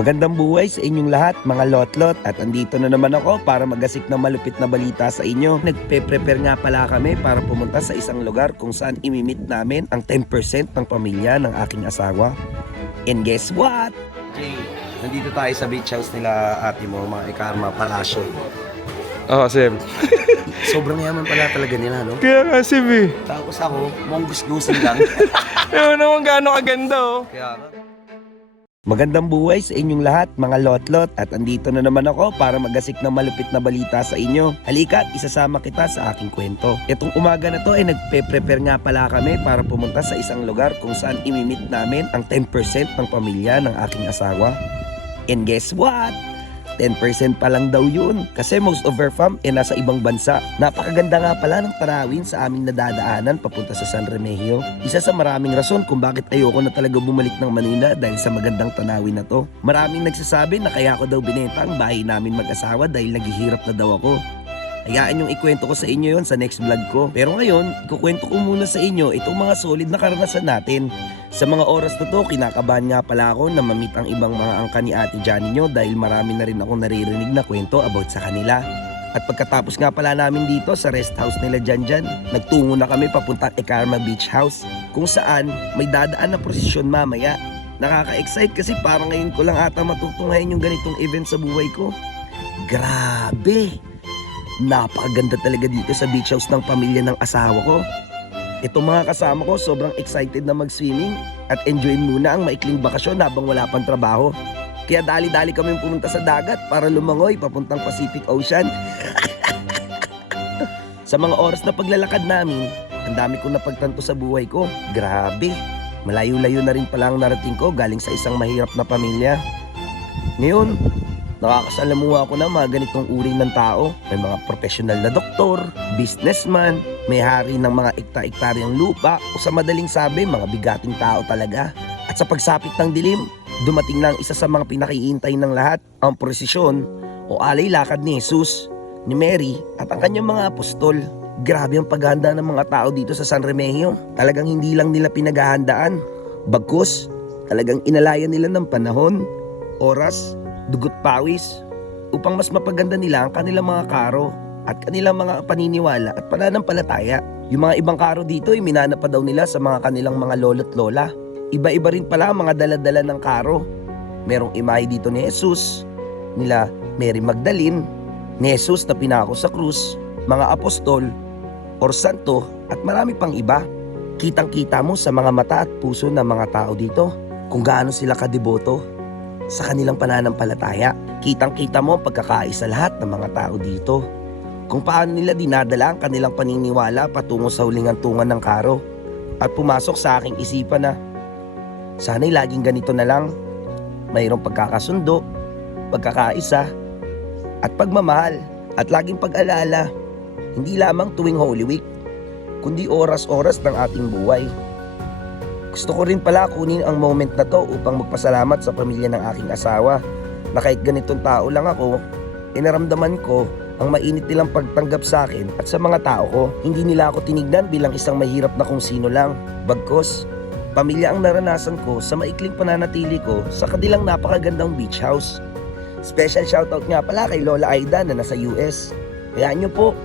Magandang buhay sa inyong lahat mga lotlot at andito na naman ako para magasik ng malupit na balita sa inyo. Nagpe-prepare nga pala kami para pumunta sa isang lugar kung saan imimit namin ang 10% ng pamilya ng aking asawa. And guess what? Jay, nandito tayo sa beach house nila ate mo, mga Ikarma Palacio. Oo, Seb. Sobrang yaman pala talaga nila, no? Kaya nga, Seb eh. Tapos ako, mong gusgusin lang. Ewan naman gaano kaganda oh. Kaya Magandang buhay sa inyong lahat mga lotlot at andito na naman ako para magasik ng malupit na balita sa inyo. Halika at isasama kita sa aking kwento. Itong umaga na to ay nagpe-prepare nga pala kami para pumunta sa isang lugar kung saan imimit namin ang 10% ng pamilya ng aking asawa. And guess what? 10% pa lang daw yun. Kasi most of our fam ay nasa ibang bansa. Napakaganda nga pala ng tarawin sa aming nadadaanan papunta sa San Remigio. Isa sa maraming rason kung bakit ayoko na talaga bumalik ng Manila dahil sa magandang tanawin na to. Maraming nagsasabi na kaya ko daw binenta ang bahay namin mag-asawa dahil naghihirap na daw ako. Hayaan yung ikwento ko sa inyo yon sa next vlog ko. Pero ngayon, ikukwento ko muna sa inyo itong mga solid na karanasan natin. Sa mga oras na to, kinakabahan nga pala ako na mamit ang ibang mga angka ni Ate Johnny nyo dahil marami na rin akong naririnig na kwento about sa kanila. At pagkatapos nga pala namin dito sa rest house nila dyan dyan, nagtungo na kami papuntang Ekarma Beach House kung saan may dadaan na prosesyon mamaya. Nakaka-excite kasi parang ngayon ko lang ata matutunghayan yung ganitong event sa buhay ko. Grabe! Napakaganda talaga dito sa beach house ng pamilya ng asawa ko. Itong mga kasama ko sobrang excited na mag-swimming at enjoyin muna ang maikling bakasyon habang wala pang trabaho. Kaya dali-dali kami pumunta sa dagat para lumangoy papuntang Pacific Ocean. sa mga oras na paglalakad namin, ang dami kong napagtanto sa buhay ko. Grabe, malayo-layo na rin pala ang narating ko galing sa isang mahirap na pamilya. Ngayon, Nakakasalamuha ako ng mga ganitong uri ng tao. May mga profesional na doktor, businessman, may hari ng mga ikta-iktaryang lupa o sa madaling sabi, mga bigating tao talaga. At sa pagsapit ng dilim, dumating lang isa sa mga pinakiintay ng lahat, ang prosesyon o alay lakad ni Jesus, ni Mary at ang kanyang mga apostol. Grabe ang paghahanda ng mga tao dito sa San Remigio. Talagang hindi lang nila pinaghahandaan. Bagkus, talagang inalayan nila ng panahon, oras, dugot pawis upang mas mapaganda nila ang kanilang mga karo at kanilang mga paniniwala at pananampalataya. Yung mga ibang karo dito ay minana pa daw nila sa mga kanilang mga lolo't lola. Iba-iba rin pala ang mga daladala ng karo. Merong imahe dito ni Jesus, nila Mary Magdalene, ni Jesus na pinako sa krus, mga apostol, or santo at marami pang iba. Kitang-kita mo sa mga mata at puso ng mga tao dito kung gaano sila kadeboto sa kanilang pananampalataya. Kitang-kita mo ang pagkakaisa lahat ng mga tao dito. Kung paano nila dinadala ang kanilang paniniwala patungo sa huling tungan ng karo. At pumasok sa aking isipan na sana'y laging ganito na lang. Mayroong pagkakasundo, pagkakaisa, at pagmamahal. At laging pag-alala, hindi lamang tuwing Holy Week, kundi oras-oras ng ating buhay. Gusto ko rin pala kunin ang moment na to upang magpasalamat sa pamilya ng aking asawa na kahit ganitong tao lang ako, inaramdaman ko ang mainit nilang pagtanggap sa akin at sa mga tao ko. Hindi nila ako tinignan bilang isang mahirap na kung sino lang. Bagkos, pamilya ang naranasan ko sa maikling pananatili ko sa kanilang napakagandang beach house. Special shoutout nga pala kay Lola Aida na nasa US. Kaya nyo po,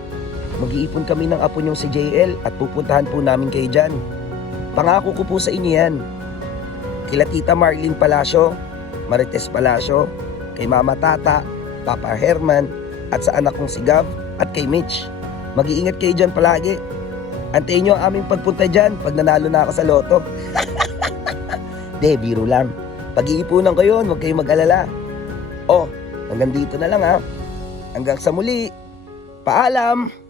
mag-iipon kami ng apo nyong si JL at pupuntahan po namin kayo dyan. Pangako ko po sa inyo yan. Kila Tita Marlene Palacio, Marites Palacio, kay Mama Tata, Papa Herman, at sa anak kong si Gav, at kay Mitch. Mag-iingat kayo dyan palagi. Antayin nyo ang aming pagpunta dyan pag nanalo na ako sa loto. De, biro lang. Pag-iipunan ko yun, huwag kayong mag-alala. Oh, hanggang dito na lang ha. Hanggang sa muli. Paalam!